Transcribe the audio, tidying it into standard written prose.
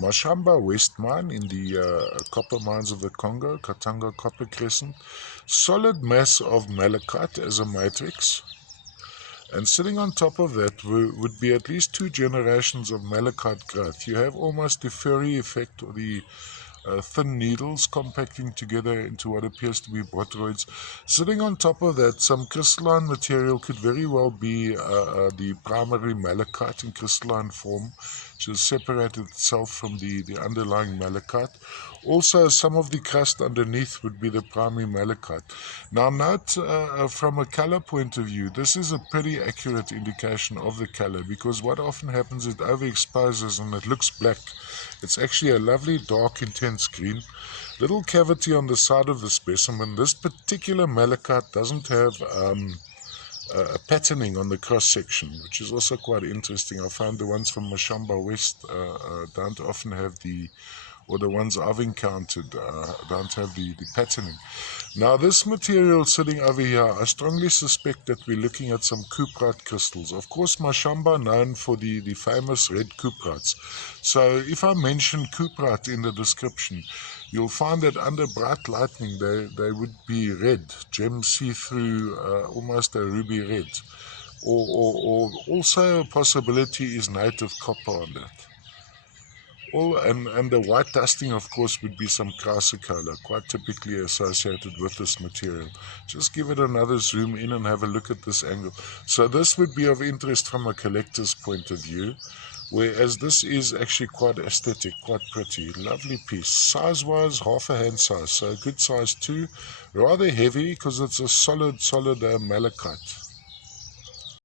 Mashamba West Mine in the copper mines of the Congo, Katanga Copper Crescent. Solid mass of malachite as a matrix. And sitting on top of that would be at least 2 generations of malachite growth. You have almost the fairy effect, or the thin needles compacting together into what appears to be botryoids. Sitting on top of that, some crystalline material could very well be the primary malachite in crystalline form, which has separated itself from the underlying malachite. Also, some of the crust underneath would be the primary malachite. Now note, from a color point of view, this is a pretty accurate indication of the color, because what often happens, it overexposes and it looks black. It's actually a lovely dark intense green. Little cavity on the side of the specimen. This particular malachite doesn't have a patterning on the cross section, which is also quite interesting. I found the ones from Mashamba West don't often have or the ones I've encountered don't have the patterning. Now this material sitting over here, I strongly suspect that we're looking at some cuprite crystals. Of course, Mashamba known for the famous red cuprites. So if I mention cuprite in the description, you'll find that under bright lighting they would be red, gem see-through, almost a ruby red. Or also a possibility is native copper on that. And the white dusting, of course, would be some chrysocolla, quite typically associated with this material. Just give it another zoom in and have a look at this angle. So this would be of interest from a collector's point of view, whereas this is actually quite aesthetic, quite pretty. Lovely piece. Size-wise, half a hand size, so a good size too. Rather heavy because it's a solid malachite.